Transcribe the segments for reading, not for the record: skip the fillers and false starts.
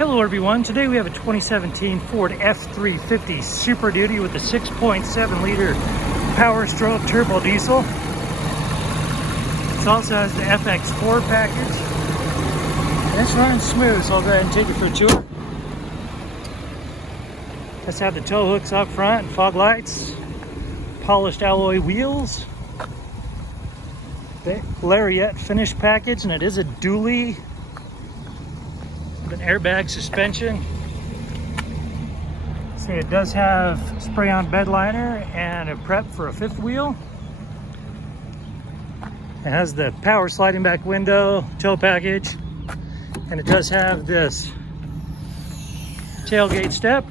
Hello everyone, today we have a 2017 Ford F-350 Super Duty with a 6.7 liter Powerstroke turbo diesel. It also has the FX4 package. And it's running smooth, so I'll go ahead and take it for a tour. Let's have the tow hooks up front, fog lights, polished alloy wheels, the Lariat finish package, and it is a dually. An airbag suspension. See, it does have spray-on bed liner and a prep for a fifth wheel. It has the power sliding back window, tow package, and it does have this tailgate step.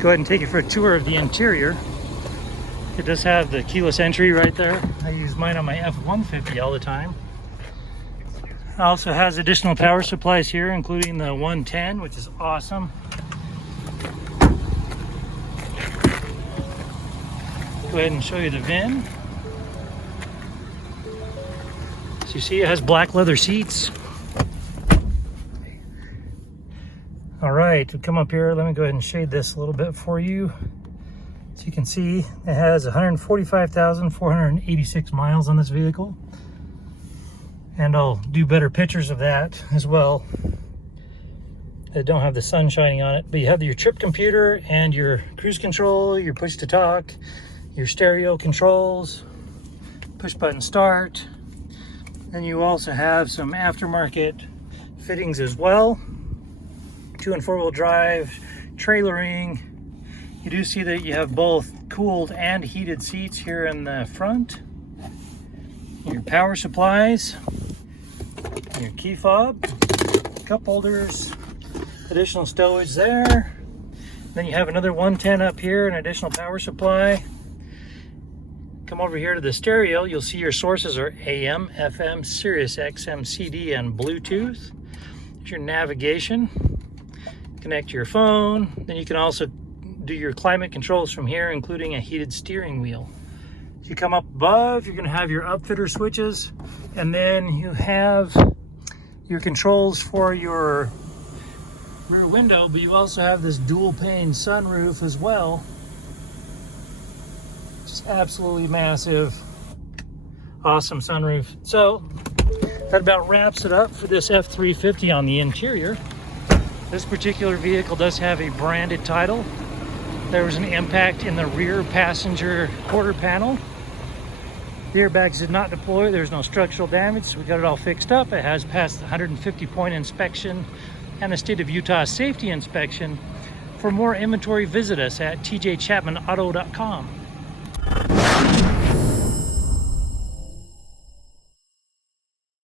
Go ahead and take you for a tour of the interior. It does have the keyless entry right there. I use mine on my F-150 all the time. It also has additional power supplies here, including the 110, which is awesome. Go ahead and show you the VIN. So you see it has black leather seats. All right, we come up here. Let me go ahead and shade this a little bit for you. So you can see it has 145,486 miles on this vehicle. And I'll do better pictures of that as well. They don't have the sun shining on it, but you have your trip computer and your cruise control, your push to talk, your stereo controls, push button start. And you also have some aftermarket fittings as well. 2- and 4-wheel drive, trailering. You do see that you have both cooled and heated seats here in the front. Your power supplies, your key fob, cup holders, additional stowage there. Then you have another 110 up here, an additional power supply. Come over here to the stereo, you'll see your sources are AM, FM, Sirius XM, CD, and Bluetooth. There's your navigation. Connect your phone. Then you can also do your climate controls from here, including a heated steering wheel. If you come up above, you're going to have your upfitter switches, and then you have your controls for your rear window, but you also have this dual pane sunroof as well. Just absolutely massive, awesome sunroof. So that about wraps it up for this F-350 on the interior. This particular vehicle does have a branded title. There was an impact in the rear passenger quarter panel. The airbags did not deploy. There's no structural damage, so we got it all fixed up. It has passed the 150-point inspection and the state of Utah safety inspection. For more inventory, visit us at tjchapmanauto.com.